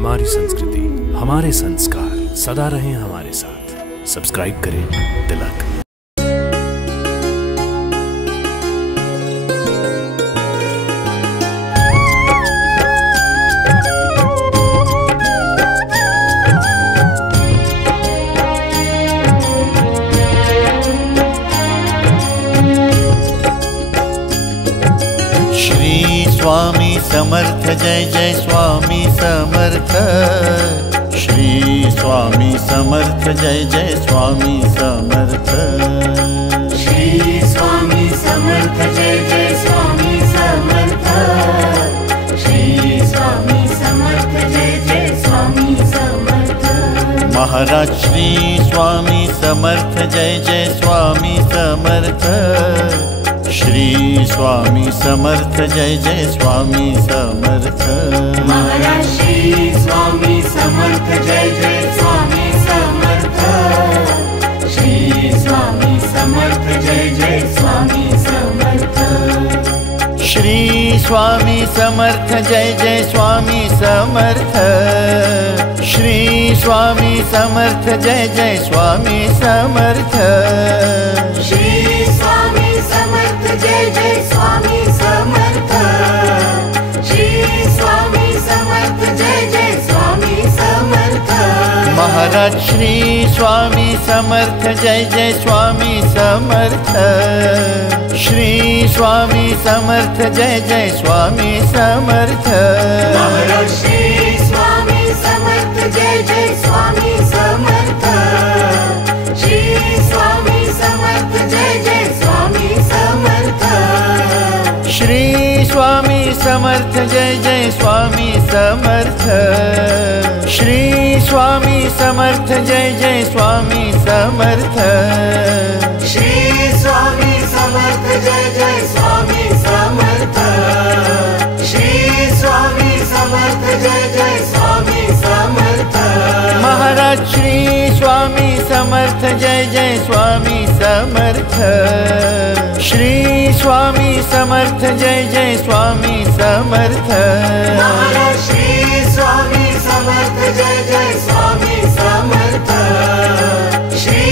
हमारी संस्कृति, हमारे संस्कार सदा रहें हमारे साथ। सब्सक्राइब करें तिलक। स्वामी समर्थ जय जय स्वामी समर्थ। श्री स्वामी समर्थ जय जय स्वामी समर्थ। श्री स्वामी समर्थ जय जय स्वामी समर्थ। श्री स्वामी समर्थ जय जय स्वामी समर्थ। महाराज श्री स्वामी समर्थ जय जय स्वामी समर्थ। श्री स्वामी समर्थ जय जय स्वामी समर्थ। महाराज श्री स्वामी समर्थ जय जय स्वामी समर्थ। श्री स्वामी समर्थ जय जय स्वामी समर्थ। श्री स्वामी समर्थ जय जय स्वामी समर्थ। श्री स्वामी समर्थ जय जय स्वामी समर्थ। श्री स्वामी समर्थ जय जय स्वामी समर्थ। श्री स्वामी समर्थ जय जय स्वामी समर्थ। महाराज श्री स्वामी समर्थ जय जय स्वामी समर्थ। श्री स्वामी समर्थ जय जय स्वामी समर्थ। महाराज श्री स्वामी समर्थ जय जय स्वामी समर्थ। श्री स्वामी समर्थ जय जय स्वामी समर्थ। श्री स्वामी समर्थ जय जय स्वामी समर्थ। श्री स्वामी समर्थ जय जय स्वामी समर्थ। श्री स्वामी समर्थ जय जय स्वामी समर्थ। श्री स्वामी समर्थ जय जय स्वामी समर्थ। महाराज श्री स्वामी समर्थ जय जय स्वामी समर्थ। श्री स्वामी समर्थ जय जय स्वामी समर्थ। महाराज श्री स्वामी समर्थ जय जय स्वामी समर्थ। श्री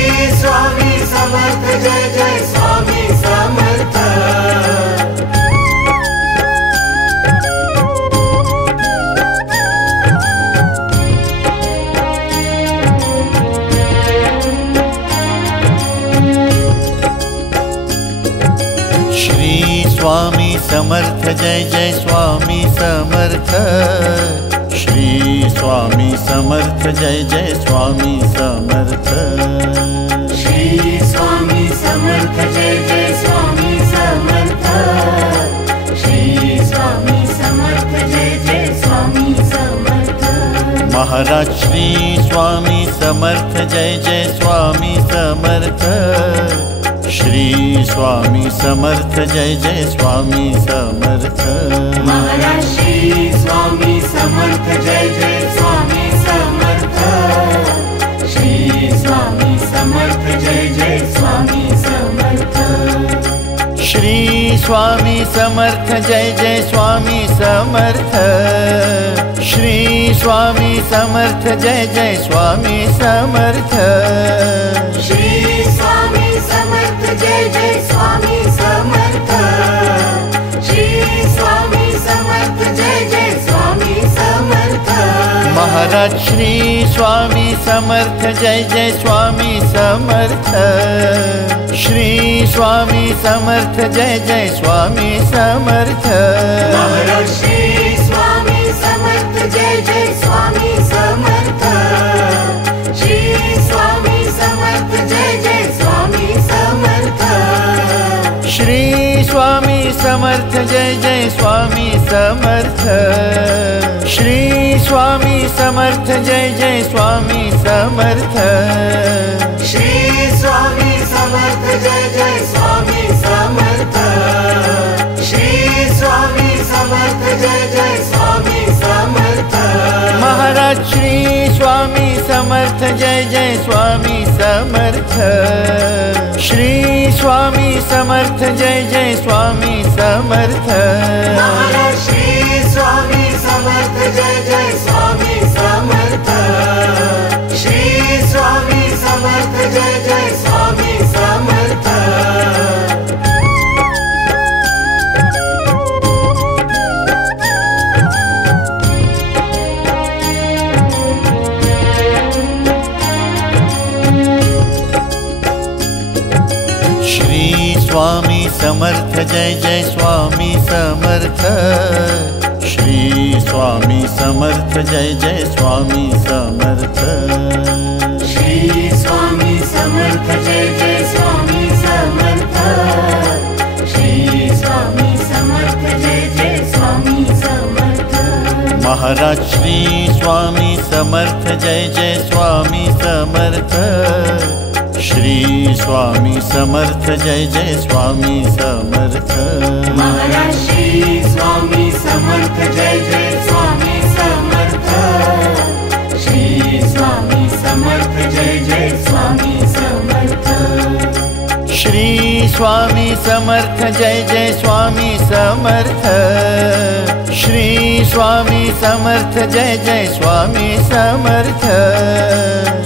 स्वामी समर्थ जय जय स्वामी समर्थ। स्वामी समर्थ जय जय स्वामी समर्थ। श्री स्वामी समर्थ जय जय स्वामी समर्थ। श्री स्वामी समर्थ जय जय स्वामी समर्थ। श्री स्वामी समर्थ जय जय स्वामी समर्थ। महाराज श्री स्वामी समर्थ जय जय स्वामी समर्थ। श्री स्वामी समर्थ जय जय स्वामी समर्थ। महाराज श्री स्वामी समर्थ जय जय स्वामी समर्थ। श्री स्वामी समर्थ जय जय स्वामी समर्थ। श्री स्वामी समर्थ जय जय स्वामी समर्थ। श्री स्वामी समर्थ जय जय स्वामी समर्थ। श्री स्वामी समर्थ जय जय स्वामी समर्थ। श्री स्वामी समर्थ जय जय स्वामी समर्थ। महाराज श्री स्वामी समर्थ जय जय स्वामी समर्थ। श्री स्वामी समर्थ जय जय स्वामी समर्थ। महाराज श्री स्वामी समर्थ जय जय स्वामी समर्थ। श्री स्वामी समर्थ जय जय स्वामी समर्थ। श्री स्वामी समर्थ जय जय स्वामी समर्थ। श्री स्वामी समर्थ जय जय स्वामी समर्थ। श्री स्वामी समर्थ जय जय स्वामी समर्थ। श्री स्वामी समर्थ जय जय स्वामी समर्थ। महाराज श्री स्वामी समर्थ जय जय स्वामी समर्थ। श्री स्वामी समर्थ जय जय स्वामी समर्थ। महाराज श्री स्वामी समर्थ जय जय स्वामी समर्थ। स्वामी समर्थ जय जय स्वामी समर्थ। श्री स्वामी समर्थ जय जय स्वामी समर्थ। श्री स्वामी समर्थ जय जय स्वामी समर्थ। श्री स्वामी समर्थ जय जय स्वामी समर्थ। महाराज श्री स्वामी समर्थ जय जय स्वामी समर्थ। श्री स्वामी समर्थ जय जय स्वामी समर्थ। महाराज श्री स्वामी समर्थ जय जय स्वामी समर्थ। श्री स्वामी समर्थ जय जय स्वामी समर्थ। श्री स्वामी समर्थ जय जय स्वामी समर्थ। श्री स्वामी समर्थ जय जय स्वामी समर्थ।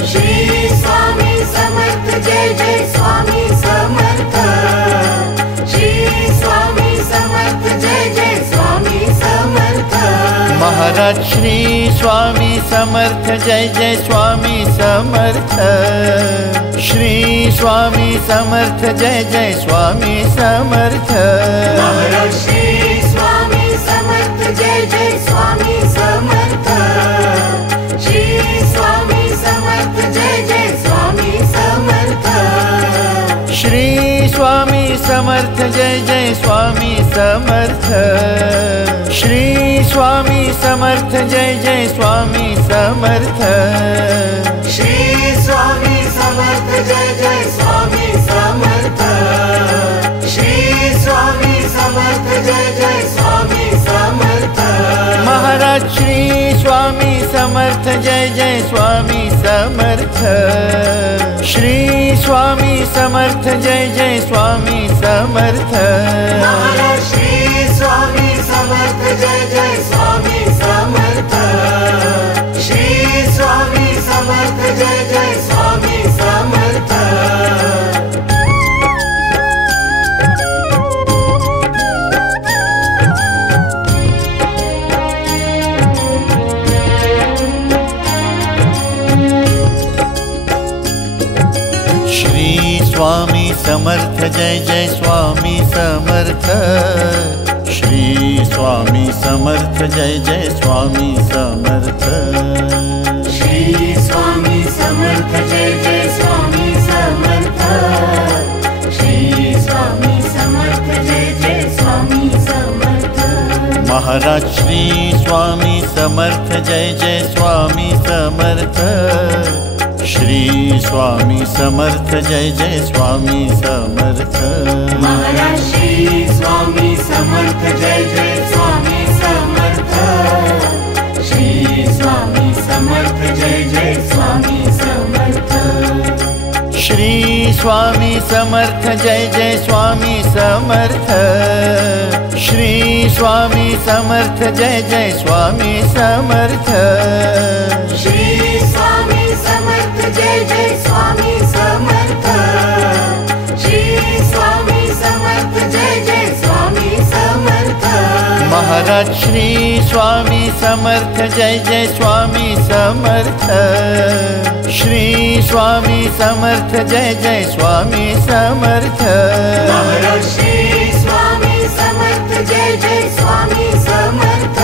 श्री स्वामी समर्थ जय जय स्वामी समर्थ। श्री स्वामी समर्थ जय जय स्वामी समर्थ। महाराज श्री स्वामी समर्थ जय जय स्वामी समर्थ। श्री स्वामी समर्थ जय जय स्वामी समर्थ। महाराज श्री स्वामी समर्थ जय जय स्वामी समर्थ। श्री स्वामी समर्थ जय जय स्वामी समर्थ। श्री स्वामी समर्थ जय जय स्वामी समर्थ। श्री स्वामी समर्थ जय जय स्वामी समर्थ। श्री स्वामी समर्थ जय जय स्वामी समर्थ। श्री स्वामी समर्थ जय जय स्वामी समर्थ। महाराज श्री स्वामी समर्थ जय जय स्वामी समर्थ। श्री स्वामी समर्थ जय जय स्वामी समर्थ। महाराज श्री स्वामी समर्थ जय जय स्वामी समर्थ। श्री स्वामी समर्थ जय जय स्वामी समर्थ। श्री स्वामी समर्थ जय जय स्वामी समर्थ। श्री स्वामी समर्थ जय जय स्वामी समर्थ। श्री स्वामी समर्थ जय जय स्वामी समर्थ। श्री स्वामी समर्थ जय जय स्वामी समर्थ। महाराज श्री स्वामी समर्थ जय जय स्वामी समर्थ। श्री स्वामी समर्थ जय जय स्वामी समर्थ। महाराज श्री स्वामी समर्थ जय जय स्वामी समर्थ। श्री स्वामी समर्थ जय जय स्वामी समर्थ। श्री स्वामी समर्थ जय जय स्वामी समर्थ। श्री स्वामी समर्थ जय जय स्वामी समर्थ। श्री स्वामी समर्थ जय जय स्वामी समर्थ। श्री स्वामी समर्थ जय जय स्वामी समर्थ। महाराज श्री स्वामी समर्थ जय जय स्वामी समर्थ। श्री स्वामी समर्थ जय जय स्वामी समर्थ। महाराज श्री स्वामी समर्थ जय जय स्वामी समर्थ।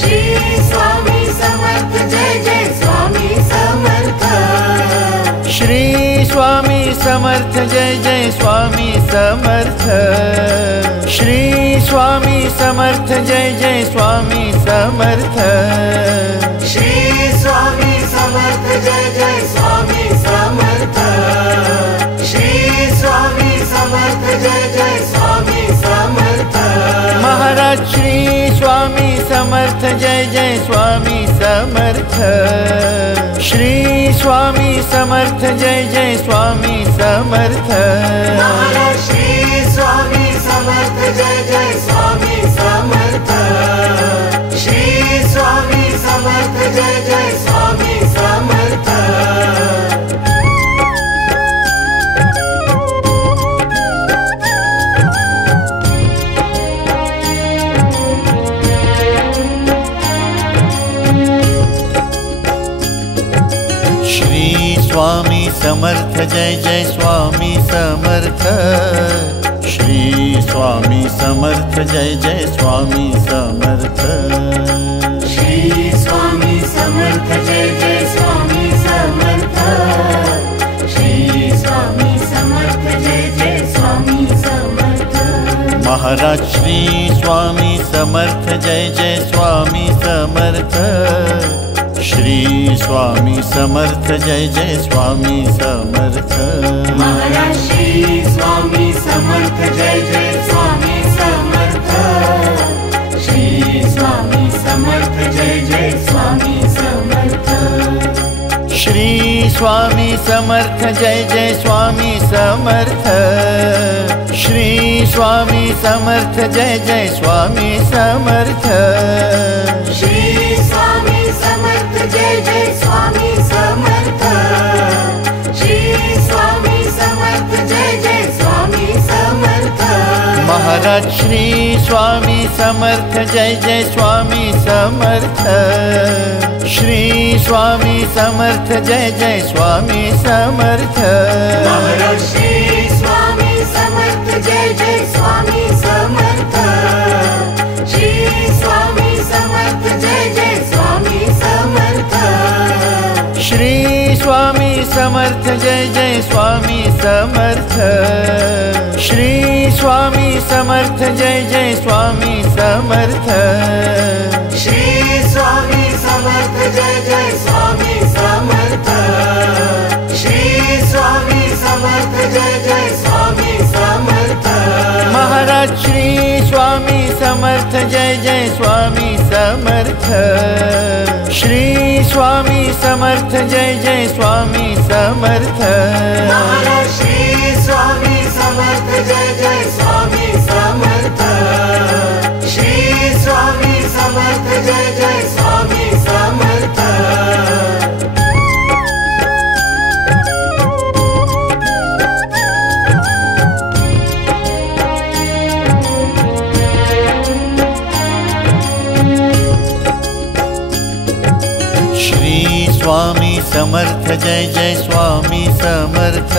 श्री स्वामी समर्थ जय जय स्वामी समर्थ। श्री स्वामी समर्थ जय जय स्वामी समर्थ। श्री स्वामी समर्थ जय जय स्वामी समर्थ। श्री स्वामी समर्थ जय जय स्वामी समर्थ। श्री स्वामी समर्थ जय जय स्वामी समर्थ। महाराज श्री स्वामी समर्थ जय जय स्वामी समर्थ। श्री स्वामी समर्थ जय जय स्वामी समर्थ। महाराज श्री स्वामी समर्थ जय जय स्वामी समर्थ। श्री स्वामी समर्थ जय जय स्वामी समर्थ। स्वामी समर्थ जय जय स्वामी समर्थ। श्री स्वामी समर्थ जय जय स्वामी समर्थ। श्री स्वामी समर्थ जय जय स्वामी समर्थ। श्री स्वामी समर्थ जय जय स्वामी समर्थ। महाराज श्री स्वामी समर्थ जय जय स्वामी समर्थ। श्री स्वामी समर्थ जय जय स्वामी समर्थ। महाराज श्री स्वामी समर्थ जय जय स्वामी समर्थ। श्री स्वामी समर्थ जय जय स्वामी समर्थ। श्री स्वामी समर्थ जय जय स्वामी समर्थ। श्री स्वामी समर्थ जय जय स्वामी समर्थ। श्री स्वामी समर्थ जय जय स्वामी समर्थ। श्री स्वामी समर्थ जय जय स्वामी समर्थ। महाराज श्री स्वामी समर्थ जय जय स्वामी समर्थ। श्री स्वामी समर्थ जय जय स्वामी समर्थ। महाराज श्री स्वामी समर्थ जय जय स्वामी समर्थ। श्री स्वामी समर्थ जय जय स्वामी समर्थ। श्री स्वामी समर्थ जय जय स्वामी समर्थ। श्री स्वामी समर्थ जय जय स्वामी समर्थ। श्री स्वामी समर्थ जय जय स्वामी समर्थ। श्री स्वामी समर्थ जय जय स्वामी समर्थ। महाराज श्री स्वामी समर्थ जय जय स्वामी समर्थ। श्री स्वामी समर्थ जय जय स्वामी समर्थ। महाराज श्री स्वामी समर्थ जय जय स्वामी समर्थ। श्री स्वामी समर्थ जय जय स्वामी समर्थ। स्वामी समर्थ जय जय स्वामी समर्थ।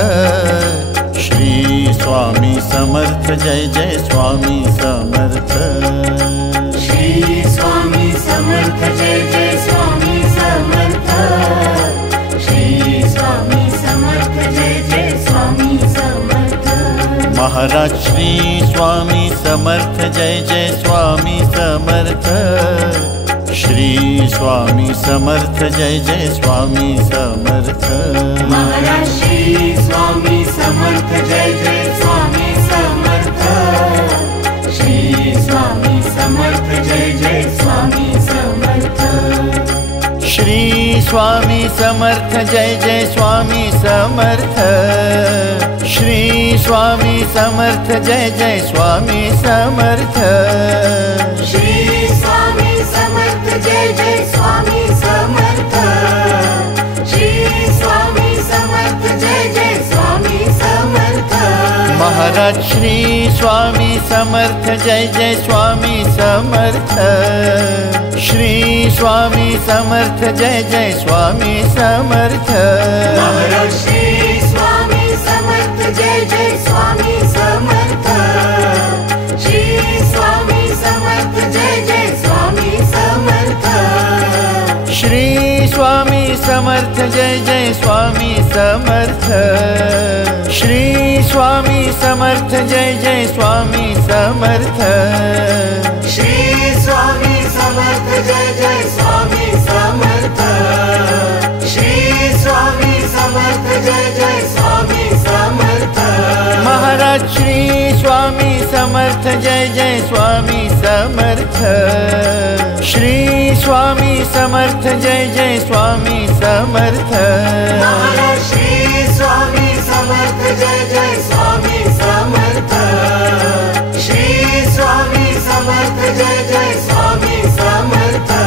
श्री स्वामी समर्थ जय जय स्वामी समर्थ। श्री स्वामी समर्थ जय जय स्वामी समर्थ। श्री स्वामी समर्थ जय जय स्वामी समर्थ। महाराज श्री स्वामी समर्थ जय जय स्वामी समर्थ। श्री स्वामी समर्थ जय जय स्वामी समर्थ। महाराज श्री स्वामी समर्थ जय जय स्वामी समर्थ। श्री स्वामी समर्थ जय जय स्वामी समर्थ। श्री स्वामी समर्थ जय जय स्वामी समर्थ। श्री स्वामी समर्थ जय जय स्वामी समर्थ। श्री स्वामी समर्थ जय जय स्वामी समर्थ। श्री स्वामी समर्थ जय जय स्वामी समर्थ। महाराज श्री स्वामी समर्थ जय जय स्वामी समर्थ। श्री स्वामी समर्थ जय जय स्वामी समर्थ। महाराज श्री स्वामी समर्थ जय जय स्वामी समर्थ। श्री स्वामी समर्थ जय जय स्वामी समर्थ। श्री स्वामी समर्थ जय जय स्वामी समर्थ। श्री स्वामी समर्थ जय जय स्वामी समर्थ। श्री स्वामी समर्थ जय जय स्वामी समर्थ। श्री स्वामी समर्थ जय जय स्वामी समर्थ। महाराज श्री स्वामी समर्थ जय जय स्वामी समर्थ। श्री स्वामी समर्थ जय जय स्वामी समर्थ। महाराज श्री स्वामी समर्थ जय जय स्वामी समर्थ। श्री स्वामी समर्थ जय जय स्वामी समर्थ।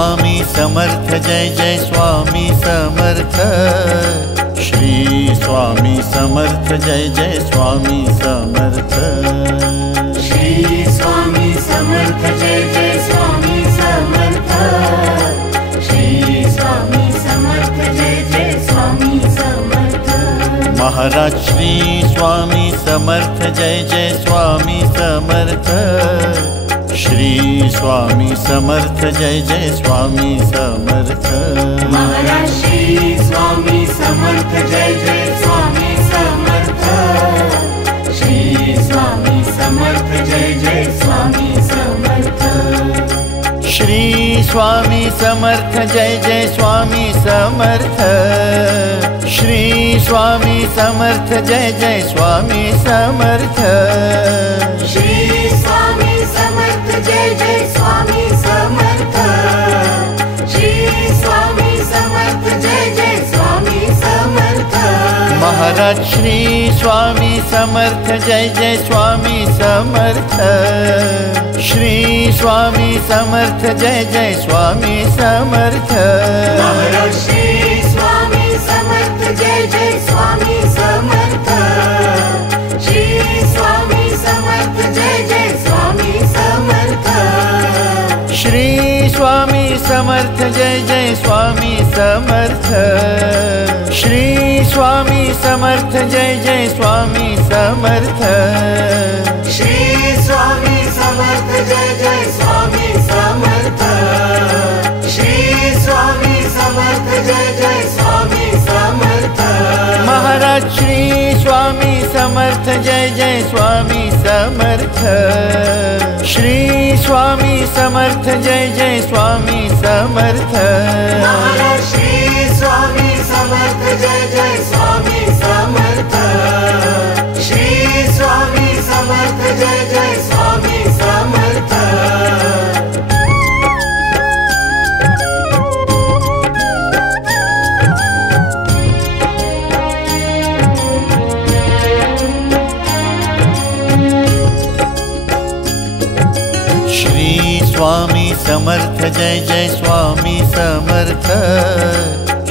स्वामी समर्थ जय जय स्वामी समर्थ। श्री स्वामी समर्थ जय जय स्वामी समर्थ। श्री स्वामी समर्थ जय जय स्वामी समर्थ। श्री स्वामी समर्थ जय जय स्वामी समर्थ। महाराज श्री स्वामी समर्थ जय जय स्वामी समर्थ। श्री स्वामी समर्थ जय जय स्वामी समर्थ। महाराज श्री स्वामी समर्थ जय जय स्वामी समर्थ। श्री स्वामी समर्थ जय जय स्वामी समर्थ। श्री स्वामी समर्थ जय जय स्वामी समर्थ। श्री स्वामी समर्थ जय जय स्वामी समर्थ। श्री स्वामी समर्थ जय जय स्वामी समर्थ। श्री स्वामी समर्थ जय जय स्वामी समर्थ। महाराज श्री स्वामी समर्थ जय जय स्वामी समर्थ। श्री स्वामी समर्थ जय जय स्वामी समर्थ। महाराज श्री स्वामी समर्थ जय जय स्वामी समर्थ। श्री स्वामी समर्थ जय जय स्वामी समर्थ। श्री स्वामी समर्थ जय जय स्वामी समर्थ। श्री स्वामी समर्थ जय जय स्वामी समर्थ। श्री स्वामी समर्थ जय जय स्वामी समर्थ। श्री स्वामी समर्थ जय जय स्वामी समर्थ। महाराज श्री स्वामी समर्थ जय जय स्वामी समर्थ। श्री स्वामी समर्थ जय जय स्वामी समर्थ। महाराज श्री स्वामी समर्थ जय जय स्वामी समर्थ। श्री स्वामी समर्थ जय जय स्वामी समर्थ। श्री स्वामी समर्थ जय जय स्वामी समर्थ।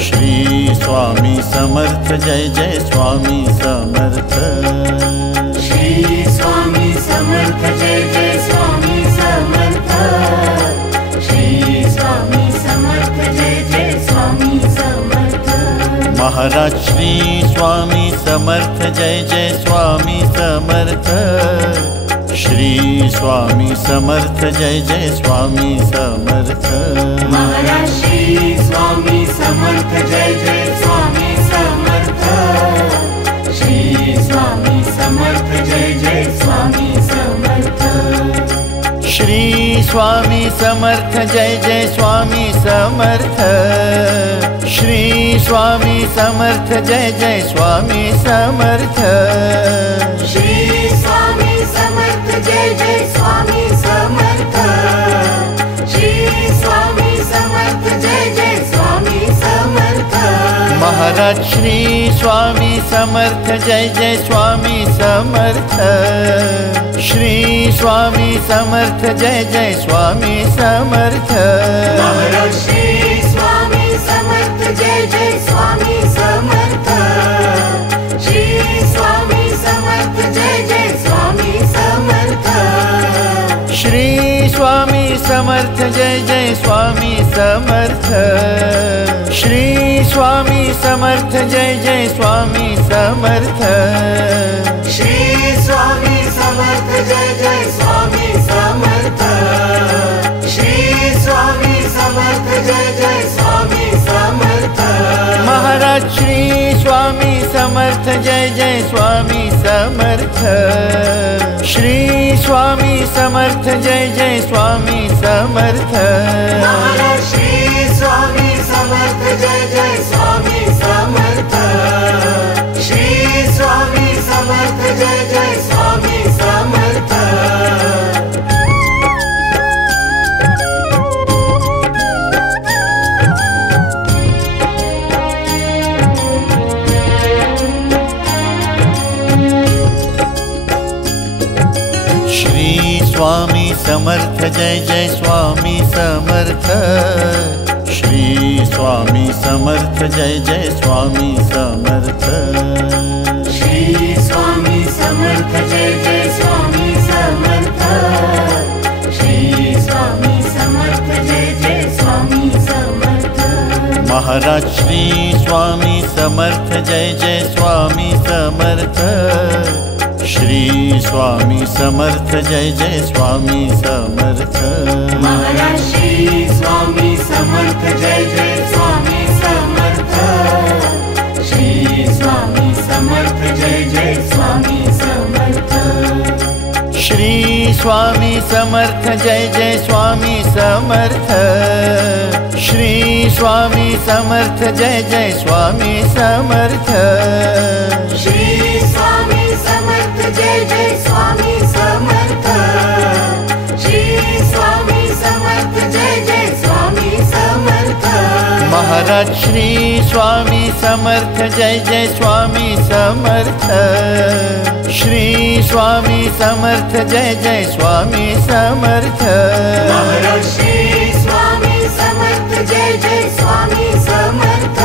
श्री स्वामी समर्थ जय जय स्वामी समर्थ। श्री स्वामी समर्थ जय जय स्वामी समर्थ। श्री स्वामी समर्थ जय जय स्वामी समर्थ। महाराज श्री स्वामी समर्थ जय जय स्वामी समर्थ। श्री स्वामी समर्थ जय जय स्वामी समर्थ। महाराज श्री स्वामी समर्थ जय जय स्वामी समर्थ। श्री स्वामी समर्थ जय जय स्वामी समर्थ। श्री स्वामी समर्थ जय जय स्वामी समर्थ। श्री स्वामी समर्थ जय जय स्वामी समर्थ। श्री स्वामी समर्थ जय जय स्वामी समर्थ। श्री स्वामी समर्थ जय जय स्वामी समर्थ। महाराज श्री स्वामी समर्थ जय जय स्वामी समर्थ। श्री स्वामी समर्थ जय जय स्वामी समर्थ। महाराज श्री स्वामी समर्थ जय जय स्वामी समर्थ। श्री स्वामी समर्थ जय जय स्वामी समर्थ। श्री स्वामी समर्थ जय जय स्वामी समर्थ। श्री स्वामी समर्थ जय जय स्वामी समर्थ। श्री स्वामी समर्थ जय जय स्वामी समर्थ। श्री स्वामी समर्थ जय जय स्वामी समर्थ। महाराज श्री स्वामी समर्थ जय जय स्वामी समर्थ। श्री स्वामी समर्थ जय जय स्वामी समर्थ। महाराज श्री स्वामी समर्थ जय जय स्वामी समर्थ। श्री स्वामी समर्थ जय जय स्वामी समर्थ। श्री स्वामी समर्थ जय जय स्वामी समर्थ। श्री स्वामी समर्थ जय जय स्वामी समर्थ। श्री स्वामी समर्थ जय जय स्वामी समर्थ। श्री स्वामी समर्थ जय जय स्वामी समर्थ। महाराज श्री स्वामी समर्थ जय जय स्वामी समर्थ। श्री स्वामी समर्थ जय जय स्वामी समर्थ। महाराज श्री स्वामी समर्थ जय जय स्वामी समर्थ। श्री स्वामी समर्थ जय जय स्वामी समर्थ। श्री स्वामी समर्थ जय जय स्वामी समर्थ। श्री स्वामी समर्थ जय जय स्वामी समर्थ। श्री स्वामी समर्थ जय जय स्वामी समर्थ। श्री स्वामी समर्थ जय जय स्वामी समर्थ। महाराज श्री स्वामी समर्थ जय जय स्वामी समर्थ। श्री स्वामी समर्थ जय जय स्वामी समर्थ। महाराज श्री स्वामी समर्थ जय जय स्वामी समर्थ।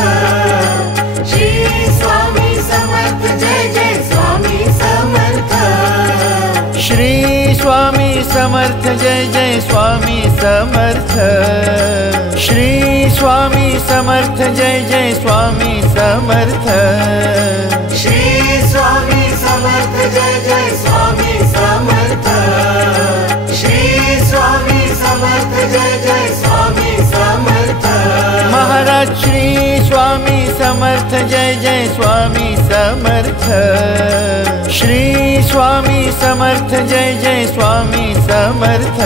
श्री स्वामी समर्थ जय जय स्वामी समर्थ। श्री स्वामी समर्थ जय जय स्वामी समर्थ। श्री स्वामी समर्थ जय जय स्वामी समर्थ। श्री स्वामी समर्थ जय जय स्वामी समर्थ। श्री स्वामी समर्थ जय जय स्वामी समर्थ। महाराज श्री स्वामी समर्थ जय जय स्वामी समर्थ। श्री स्वामी समर्थ जय जय स्वामी समर्थ।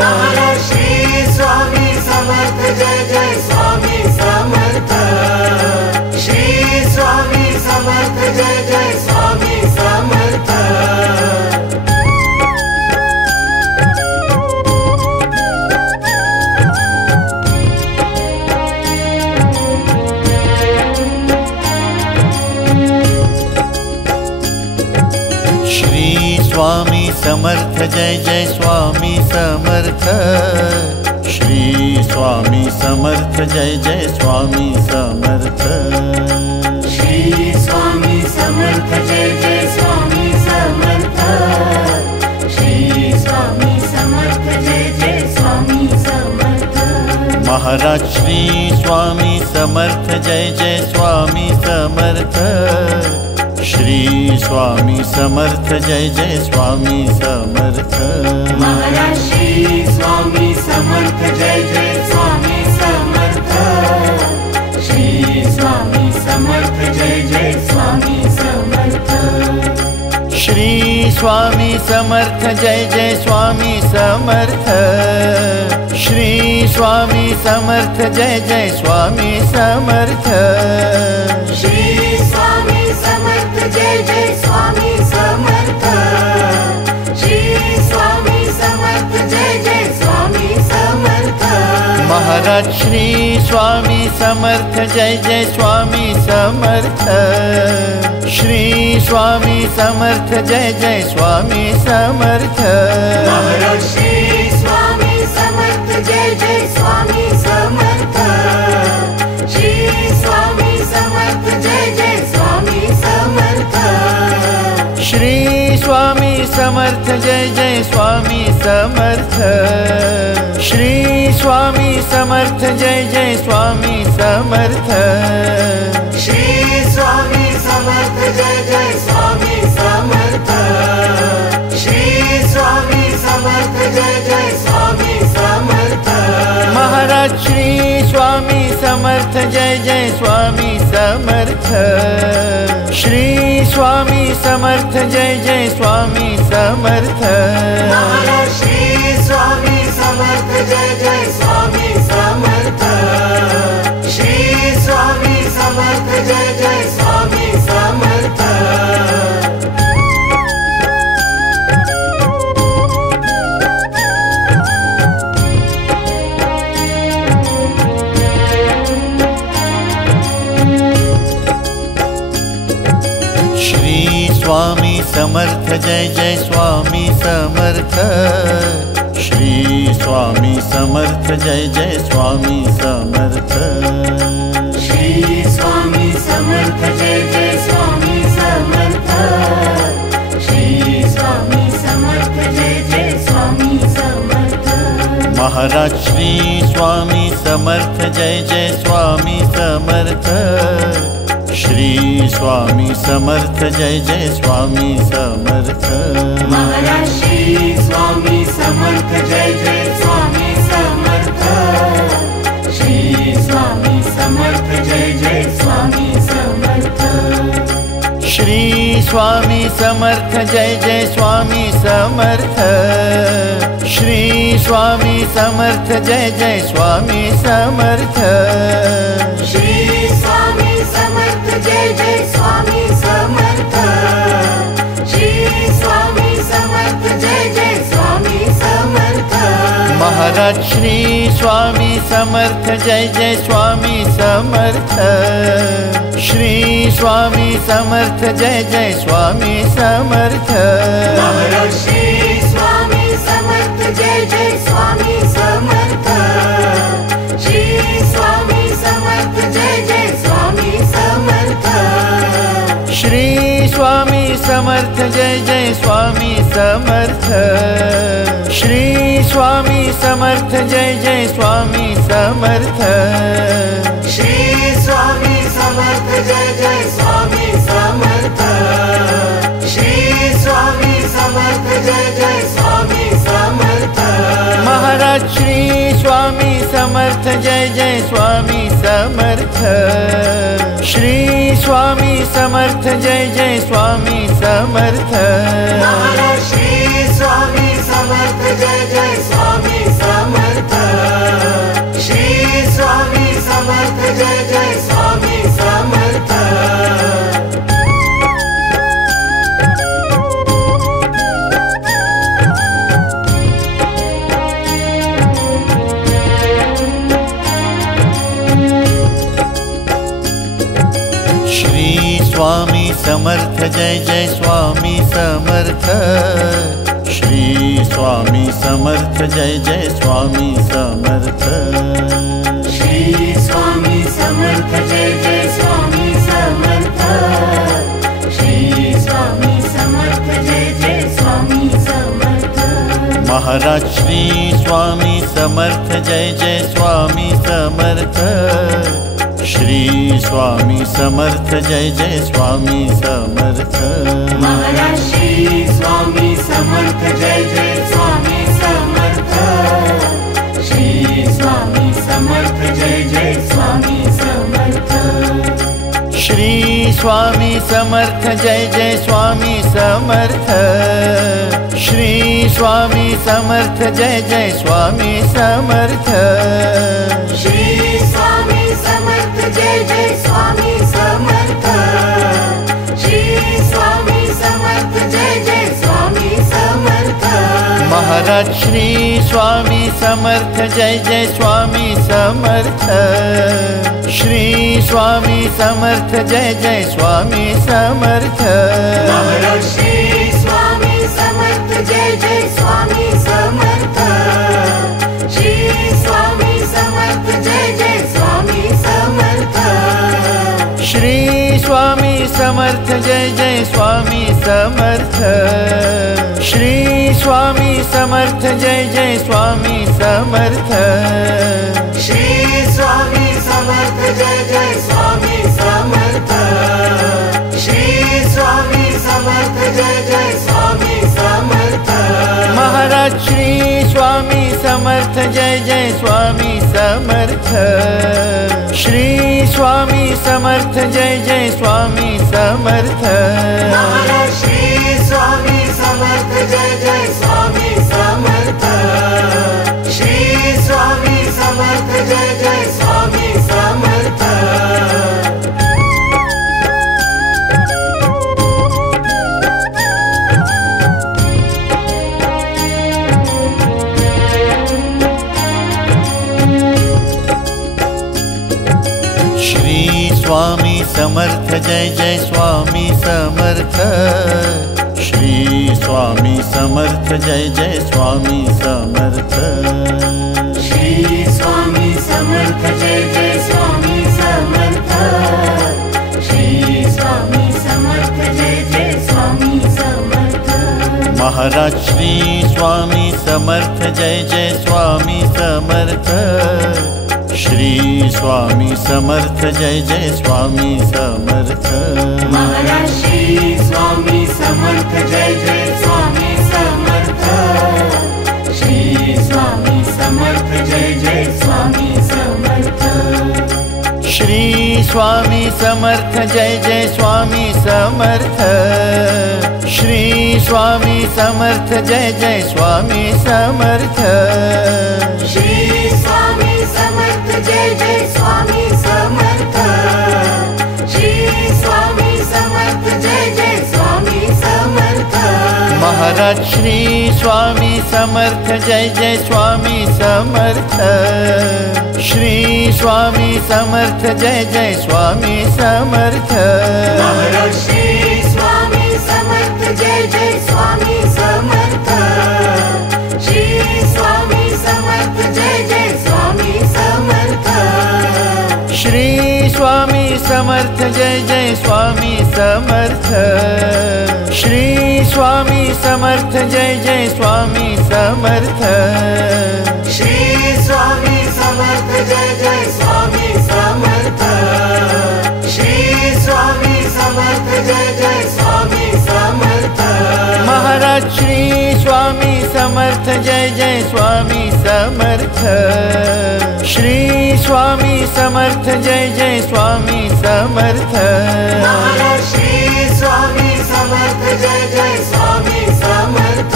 महाराज श्री स्वामी समर्थ जय जय स्वामी समर्थ। श्री स्वामी समर्थ जय जय स्वामी समर्थ। श्री स्वामी समर्थ जय जय स्वामी समर्थ। श्री स्वामी समर्थ जय जय स्वामी समर्थ। श्री स्वामी समर्थ जय जय स्वामी समर्थ। श्री स्वामी समर्थ जय जय स्वामी समर्थ। महाराज श्री स्वामी समर्थ जय जय स्वामी समर्थ। श्री स्वामी समर्थ जय जय स्वामी समर्थ। महाराज श्री स्वामी समर्थ जय जय स्वामी समर्थ। श्री स्वामी समर्थ जय जय स्वामी समर्थ। श्री स्वामी समर्थ जय जय स्वामी समर्थ। श्री स्वामी समर्थ जय जय स्वामी समर्थ। श्री स्वामी समर्थ जय जय स्वामी समर्थ। श्री स्वामी समर्थ जय जय स्वामी समर्थ। महाराज श्री स्वामी समर्थ जय जय स्वामी समर्थ। श्री स्वामी समर्थ जय जय स्वामी समर्थ। महाराज श्री स्वामी समर्थ जय जय स्वामी समर्थ। श्री स्वामी समर्थ जय जय स्वामी समर्थ। श्री स्वामी समर्थ जय जय स्वामी समर्थ। श्री स्वामी समर्थ जय जय स्वामी समर्थ। श्री स्वामी समर्थ जय जय स्वामी समर्थ। श्री स्वामी समर्थ जय जय स्वामी समर्थ। महाराज श्री स्वामी समर्थ जय जय स्वामी समर्थ। श्री स्वामी समर्थ जय जय स्वामी समर्थ। महाराज श्री स्वामी समर्थ जय जय स्वामी समर्थ। श्री स्वामी समर्थ जय जय स्वामी समर्थ। श्री स्वामी समर्थ जय जय स्वामी समर्थ। श्री स्वामी समर्थ जय जय स्वामी समर्थ। श्री स्वामी समर्थ जय जय स्वामी समर्थ। श्री स्वामी समर्थ जय जय स्वामी समर्थ। महाराज श्री स्वामी समर्थ जय जय स्वामी समर्थ। श्री स्वामी समर्थ जय जय स्वामी समर्थ। महाराज श्री स्वामी समर्थ जय जय स्वामी समर्थ। श्री स्वामी समर्थ जय जय स्वामी समर्थ। श्री स्वामी समर्थ जय जय स्वामी समर्थ। श्री स्वामी समर्थ जय जय स्वामी समर्थ। श्री स्वामी समर्थ जय जय स्वामी समर्थ। श्री स्वामी समर्थ जय जय स्वामी समर्थ। महाराज श्री स्वामी समर्थ जय जय स्वामी समर्थ। श्री स्वामी समर्थ जय जय स्वामी समर्थ। महाराज श्री स्वामी समर्थ जय जय स्वामी समर्थ। श्री स्वामी समर्थ जय जय स्वामी समर्थ। श्री स्वामी समर्थ जय जय स्वामी समर्थ। श्री स्वामी समर्थ जय जय स्वामी समर्थ। श्री स्वामी समर्थ जय जय स्वामी समर्थ। श्री स्वामी समर्थ जय जय स्वामी समर्थ। महाराज श्री स्वामी समर्थ जय जय स्वामी समर्थ। श्री स्वामी समर्थ जय जय स्वामी समर्थ। महाराज श्री स्वामी समर्थ जय जय स्वामी समर्थ। श्री स्वामी समर्थ जय जय स्वामी समर्थ। श्री स्वामी समर्थ जय जय स्वामी समर्थ। श्री स्वामी समर्थ जय जय स्वामी समर्थ। श्री स्वामी समर्थ जय जय स्वामी समर्थ। श्री स्वामी समर्थ जय जय स्वामी समर्थ। महाराज श्री स्वामी समर्थ जय जय स्वामी समर्थ। श्री स्वामी समर्थ जय जय स्वामी समर्थ। महाराज श्री स्वामी समर्थ जय जय स्वामी समर्थ। श्री स्वामी समर्थ जय जय स्वामी समर्थ। श्री स्वामी समर्थ जय जय स्वामी समर्थ। श्री स्वामी समर्थ जय जय स्वामी समर्थ। श्री स्वामी समर्थ जय जय स्वामी समर्थ। श्री स्वामी समर्थ जय जय स्वामी समर्थ। महाराज श्री स्वामी समर्थ जय जय स्वामी समर्थ। श्री स्वामी समर्थ जय जय स्वामी समर्थ। महाराज श्री स्वामी समर्थ जय जय स्वामी समर्थ। श्री स्वामी समर्थ जय जय स्वामी समर्थ। श्री स्वामी समर्थ जय जय स्वामी समर्थ। श्री स्वामी समर्थ जय जय स्वामी समर्थ। श्री स्वामी समर्थ जय जय स्वामी समर्थ। श्री स्वामी समर्थ जय जय स्वामी समर्थ। महाराज श्री स्वामी समर्थ जय जय स्वामी समर्थ। श्री स्वामी समर्थ जय जय स्वामी समर्थ। महाराज श्री स्वामी समर्थ जय जय स्वामी समर्थ। श्री स्वामी समर्थ जय जय स्वामी समर्थ। श्री स्वामी समर्थ जय जय स्वामी समर्थ। श्री स्वामी समर्थ जय जय स्वामी समर्थ। श्री स्वामी समर्थ जय जय स्वामी समर्थ। श्री स्वामी समर्थ जय जय स्वामी समर्थ। महाराज श्री स्वामी समर्थ जय जय स्वामी समर्थ। श्री स्वामी समर्थ जय जय स्वामी समर्थ। महाराज श्री स्वामी समर्थ जय जय स्वामी समर्थ। श्री स्वामी समर्थ जय जय स्वामी समर्थ। श्री स्वामी समर्थ जय जय स्वामी समर्थ। श्री स्वामी समर्थ जय जय स्वामी समर्थ। श्री स्वामी समर्थ जय जय स्वामी समर्थ। श्री स्वामी समर्थ जय जय स्वामी समर्थ। महाराज श्री स्वामी समर्थ जय जय स्वामी समर्थ। श्री स्वामी समर्थ जय जय स्वामी समर्थ। महाराज श्री स्वामी समर्थ जय जय स्वामी समर्थ। श्री स्वामी समर्थ जय जय स्वामी समर्थ। श्री स्वामी समर्थ जय जय स्वामी समर्थ। श्री स्वामी समर्थ जय जय स्वामी समर्थ। श्री स्वामी समर्थ जय जय स्वामी समर्थ। श्री स्वामी समर्थ जय जय स्वामी समर्थ। महाराज श्री स्वामी समर्थ जय जय स्वामी समर्थ। श्री स्वामी समर्थ जय जय स्वामी समर्थ। महाराज श्री स्वामी समर्थ जय जय स्वामी समर्थ।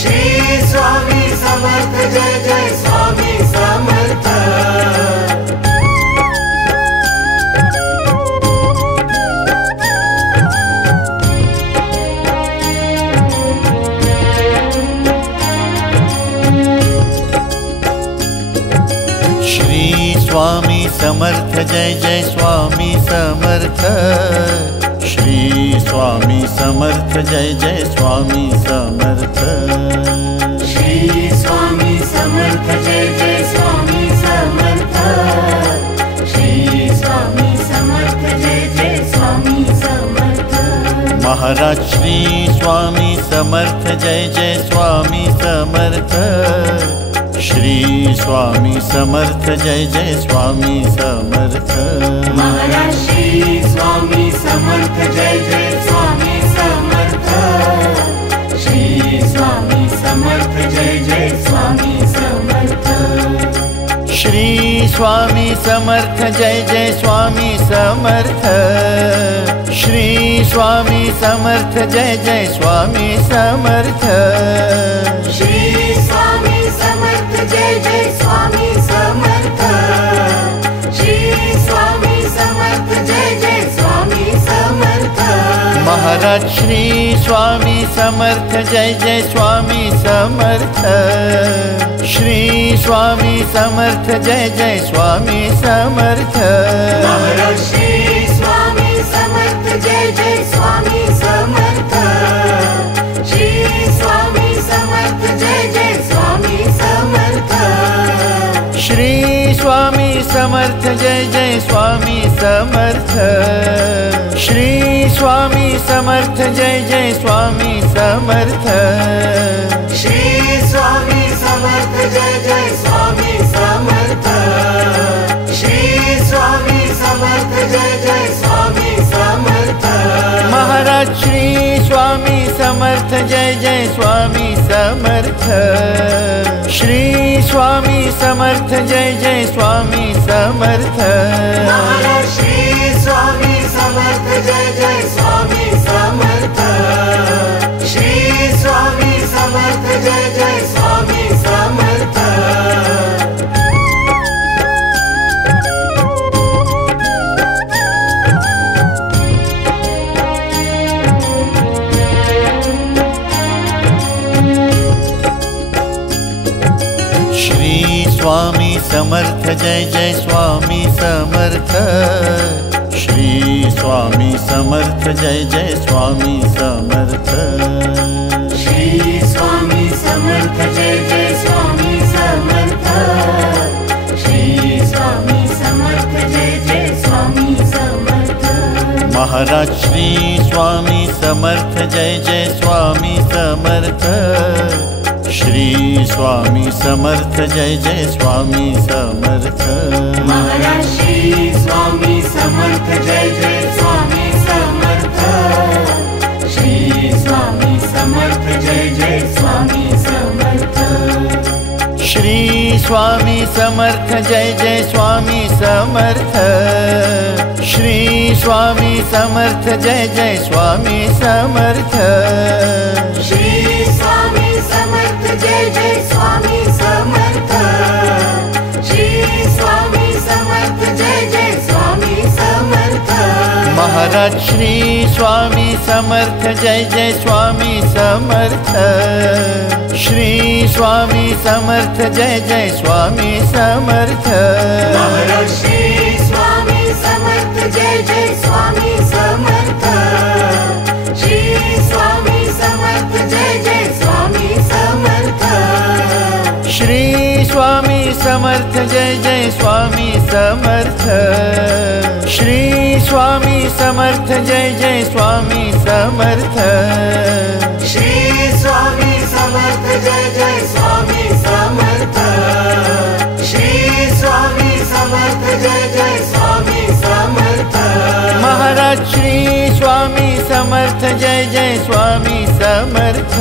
श्री स्वामी समर्थ जय जय स्वामी समर्थ। श्री स्वामी समर्थ जय जय स्वामी समर्थ। श्री स्वामी समर्थ जय जय स्वामी समर्थ। श्री स्वामी समर्थ जय जय स्वामी समर्थ। श्री स्वामी समर्थ जय जय स्वामी समर्थ। महाराज श्री स्वामी समर्थ जय जय स्वामी समर्थ। श्री स्वामी समर्थ जय जय स्वामी समर्थ। महाराज श्री स्वामी समर्थ जय जय स्वामी समर्थ। श्री स्वामी समर्थ जय जय स्वामी समर्थ। श्री स्वामी समर्थ जय जय स्वामी समर्थ। श्री स्वामी समर्थ जय जय स्वामी समर्थ। श्री स्वामी समर्थ जय जय स्वामी समर्थ। श्री स्वामी समर्थ जय जय स्वामी समर्थ। महाराज श्री स्वामी समर्थ जय जय स्वामी समर्थ। श्री स्वामी समर्थ जय जय स्वामी समर्थ। महाराज श्री स्वामी समर्थ जय जय स्वामी समर्थ। श्री स्वामी समर्थ जय जय स्वामी समर्थ। श्री स्वामी समर्थ जय जय स्वामी समर्थ। श्री स्वामी समर्थ जय जय स्वामी समर्थ। श्री स्वामी समर्थ जय जय स्वामी समर्थ। श्री स्वामी समर्थ जय जय स्वामी समर्थ। महाराज श्री स्वामी समर्थ जय जय स्वामी समर्थ। श्री स्वामी समर्थ जय जय स्वामी समर्थ। महाराज श्री स्वामी समर्थ जय जय स्वामी समर्थ। श्री स्वामी समर्थ जय जय स्वामी समर्थ। श्री स्वामी समर्थ जय जय स्वामी समर्थ। श्री स्वामी समर्थ जय जय स्वामी समर्थ। श्री स्वामी समर्थ जय जय स्वामी समर्थ। श्री स्वामी समर्थ जय जय स्वामी समर्थ। महाराज श्री स्वामी समर्थ जय जय स्वामी समर्थ। श्री स्वामी समर्थ जय जय स्वामी समर्थ। महाराज श्री स्वामी समर्थ जय जय स्वामी समर्थ। श्री स्वामी समर्थ जय जय स्वामी समर्थ। श्री स्वामी समर्थ जय जय स्वामी समर्थ। श्री स्वामी समर्थ जय जय स्वामी समर्थ। श्री स्वामी समर्थ जय जय स्वामी समर्थ। श्री स्वामी समर्थ जय जय स्वामी समर्थ। महाराज श्री स्वामी समर्थ जय जय स्वामी समर्थ। श्री स्वामी समर्थ जय जय स्वामी समर्थ। महाराज श्री स्वामी समर्थ जय जय स्वामी समर्थ। श्री स्वामी समर्थ जय जय स्वामी समर्थ। श्री स्वामी समर्थ जय जय स्वामी समर्थ। श्री स्वामी समर्थ जय जय स्वामी समर्थ। श्री स्वामी समर्थ जय जय स्वामी समर्थ। श्री स्वामी समर्थ जय जय स्वामी समर्थ। महाराज श्री स्वामी समर्थ जय जय स्वामी समर्थ।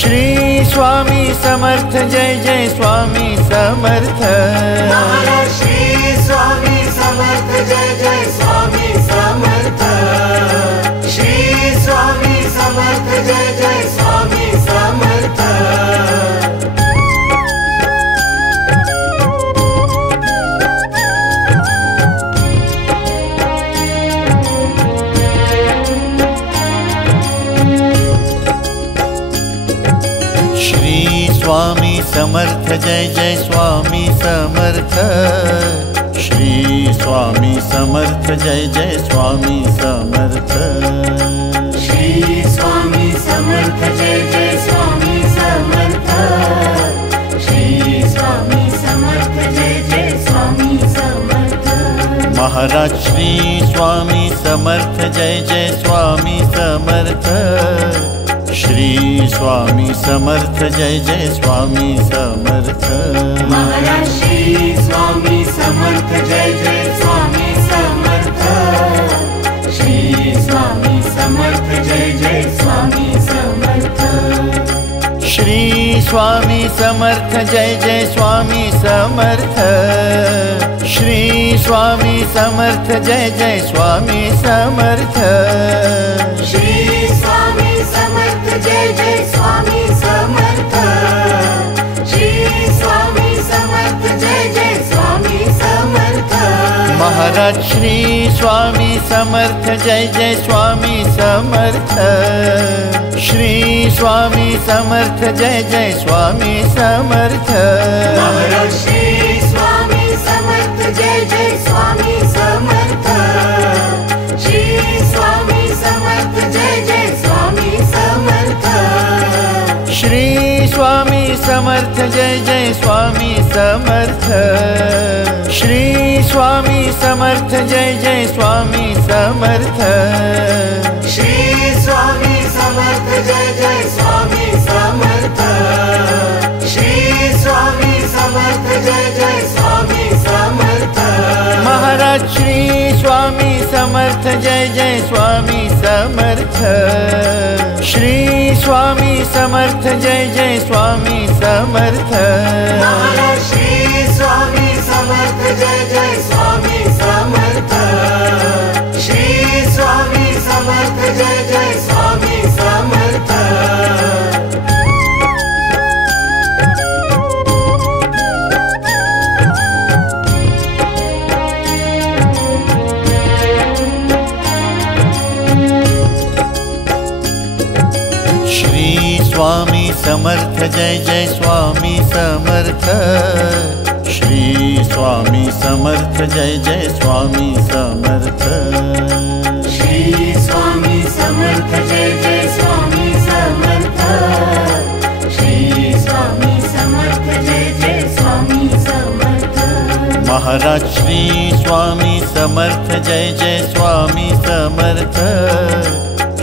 श्री स्वामी समर्थ जय जय स्वामी समर्थ। महाराज श्री स्वामी समर्थ जय जय स्वामी समर्थ। श्री स्वामी समर्थ जय जय स्वामी समर्थ। श्री स्वामी समर्थ जय जय स्वामी समर्थ। श्री स्वामी समर्थ जय जय स्वामी समर्थ। श्री स्वामी समर्थ जय जय स्वामी समर्थ। श्री स्वामी समर्थ जय जय स्वामी समर्थ। महाराज श्री स्वामी समर्थ जय जय स्वामी समर्थ। श्री स्वामी समर्थ जय जय स्वामी समर्थ। महाराज श्री स्वामी समर्थ जय जय स्वामी समर्थ। श्री स्वामी समर्थ जय जय स्वामी समर्थ। श्री स्वामी समर्थ जय जय स्वामी समर्थ। श्री स्वामी समर्थ जय जय स्वामी समर्थ। श्री स्वामी समर्थ जय जय स्वामी समर्थ। श्री स्वामी समर्थ जय जय स्वामी समर्थ। महाराज श्री स्वामी समर्थ जय जय स्वामी समर्थ। श्री स्वामी समर्थ जय जय स्वामी समर्थ। महाराज श्री स्वामी समर्थ जय जय स्वामी समर्थ। श्री स्वामी समर्थ जय जय स्वामी समर्थ। श्री स्वामी समर्थ जय जय स्वामी समर्थ। श्री स्वामी समर्थ जय जय स्वामी समर्थ। श्री स्वामी समर्थ जय जय स्वामी समर्थ। श्री स्वामी समर्थ जय जय स्वामी समर्थ। महाराज श्री स्वामी समर्थ जय जय स्वामी समर्थ। श्री स्वामी समर्थ जय जय स्वामी समर्थ। महाराज श्री स्वामी समर्थ जय जय स्वामी समर्थ। श्री स्वामी समर्थ जय जय स्वामी समर्थ। श्री स्वामी समर्थ जय जय स्वामी समर्थ। श्री श्री स्वामी समर्थ जय जय स्वामी समर्थ। श्री स्वामी समर्थ जय जय स्वामी समर्थ। श्री स्वामी समर्थ जय जय स्वामी समर्थ। महाराज श्री स्वामी समर्थ जय जय स्वामी समर्थ।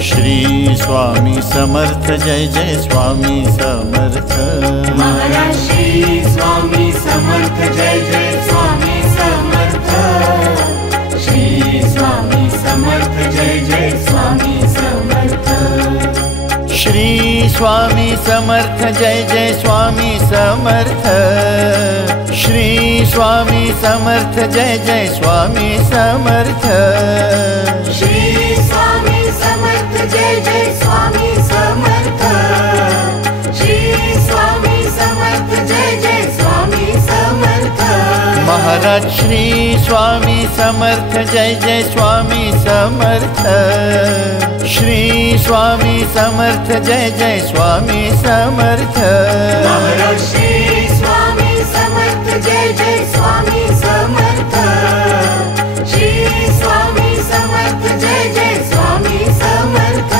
श्री स्वामी समर्थ जय जय स्वामी समर्थ। महाराज श्री स्वामी समर्थ जय जय स्वामी समर्थ। श्री स्वामी समर्थ जय जय स्वामी समर्थ। श्री स्वामी समर्थ जय जय स्वामी समर्थ। श्री स्वामी समर्थ जय जय स्वामी समर्थ। श्री स्वामी समर्थ जय जय स्वामी समर्थ। श्री स्वामी समर्थ जय जय स्वामी समर्थ। महाराज श्री स्वामी समर्थ जय जय स्वामी समर्थ। श्री स्वामी समर्थ जय जय स्वामी समर्थ। महाराज श्री स्वामी समर्थ जय जय स्वामी समर्थ। श्री स्वामी समर्थ जय जय स्वामी समर्थ।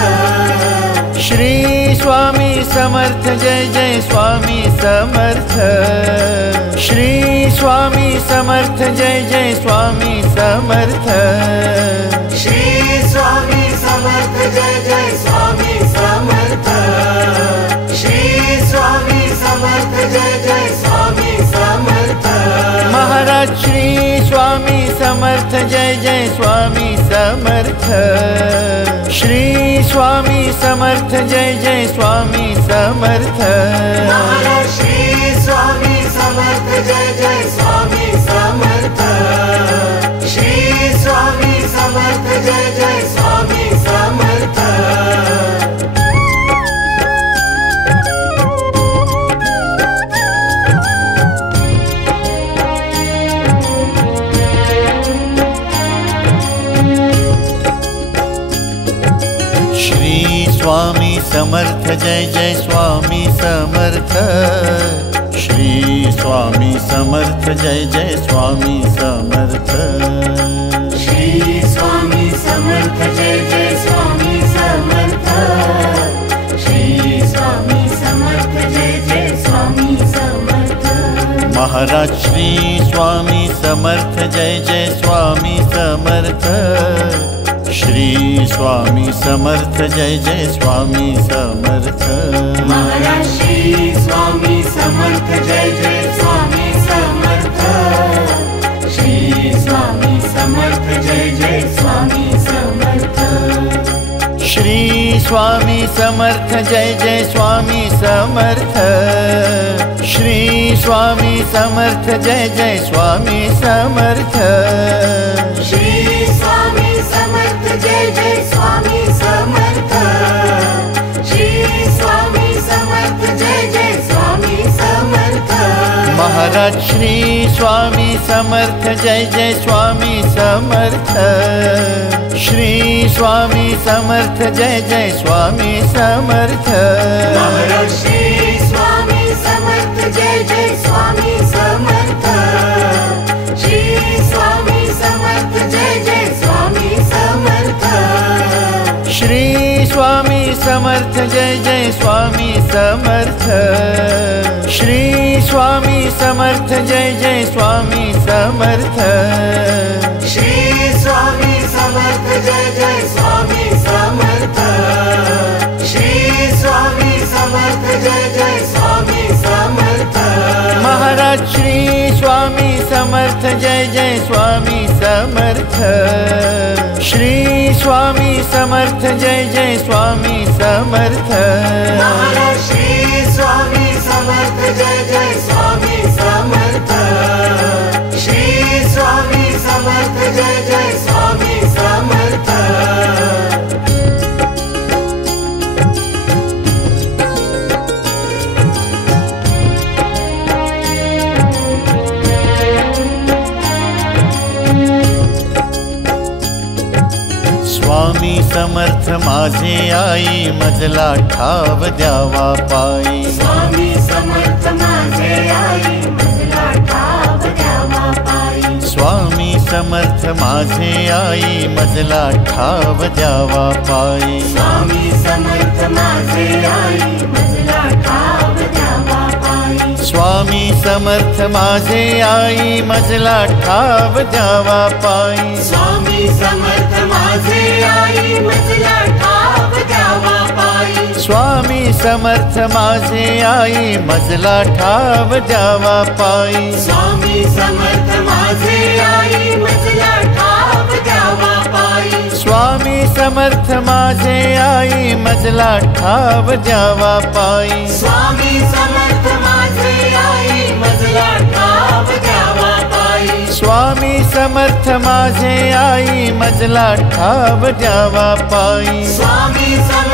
श्री स्वामी समर्थ जय जय स्वामी समर्थ। श्री स्वामी समर्थ जय जय स्वामी समर्थ। श्री स्वामी समर्थ जय जय स्वामी समर्थ। श्री स्वामी समर्थ जय जय स्वामी समर्थ। महाराज श्री स्वामी समर्थ जय जय स्वामी समर्थ। श्री स्वामी समर्थ जय जय स्वामी समर्थ। महाराज श्री स्वामी समर्थ जय जय स्वामी समर्थ। श्री स्वामी समर्थ जय जय स्वामी समर्थ। श्री स्वामी समर्थ जय जय स्वामी समर्थ। श्री स्वामी समर्थ जय जय स्वामी समर्थ। श्री स्वामी समर्थ जय जय स्वामी समर्थ। श्री स्वामी समर्थ जय जय स्वामी समर्थ। महाराज श्री स्वामी समर्थ जय जय स्वामी समर्थ। श्री स्वामी समर्थ जय जय स्वामी समर्थ। महाराज श्री स्वामी समर्थ जय जय स्वामी समर्थ। श्री स्वामी समर्थ जय जय स्वामी समर्थ। श्री स्वामी समर्थ जय जय स्वामी समर्थ। श्री स्वामी समर्थ जय जय स्वामी समर्थ। श्री स्वामी समर्थ जय जय स्वामी समर्थ। श्री स्वामी समर्थ जय जय स्वामी समर्थ। महाराज श्री स्वामी समर्थ जय जय स्वामी समर्थ। श्री स्वामी समर्थ जय जय स्वामी समर्थ। महाराज श्री स्वामी समर्थ जय जय स्वामी समर्थ। श्री स्वामी समर्थ जय जय स्वामी समर्थ। श्री स्वामी समर्थ जय जय स्वामी समर्थ। श्री स्वामी समर्थ जय जय स्वामी समर्थ। श्री स्वामी समर्थ जय जय स्वामी समर्थ। श्री स्वामी समर्थ जय जय स्वामी समर्थ। महाराज श्री स्वामी समर्थ जय जय स्वामी समर्थ। श्री स्वामी समर्थ जय जय स्वामी समर्थ। महाराज श्री स्वामी समर्थ जय जय स्वामी समर्थ। श्री स्वामी समर्थ जय जय स्वामी समर्थ। स्वामी समर्थ माझे आई मजला ठाव द्यावा पायी। स्वामी समर्थ माझे आई मजला ठाव द्यावा स्वामी समर्थ माझे आई मजला ठाव द्यावा पायी स्वामी समर्थ माझे आई मजला ठाव द्यावा पायी स्वामी समर्थ माझे आई मजला ठाव द्यावा पायी स्वामी समर्थ माझे आई मजला ठाव द्यावा पायी स्वामी समर्थ माझे आई मजला ठाव द्यावा पायी स्वामी समर्थ माझे आई मजला ठाव द्यावा पायी स्वामी समर्थ माझे आई मजला ठाव द्यावा पायी स्वामी समर्थ माझे आई मजला ठाव द्यावा पायी स्वामी समर्थ माझे आई मजला ठाव द्यावा पायी स्वामी समर्थ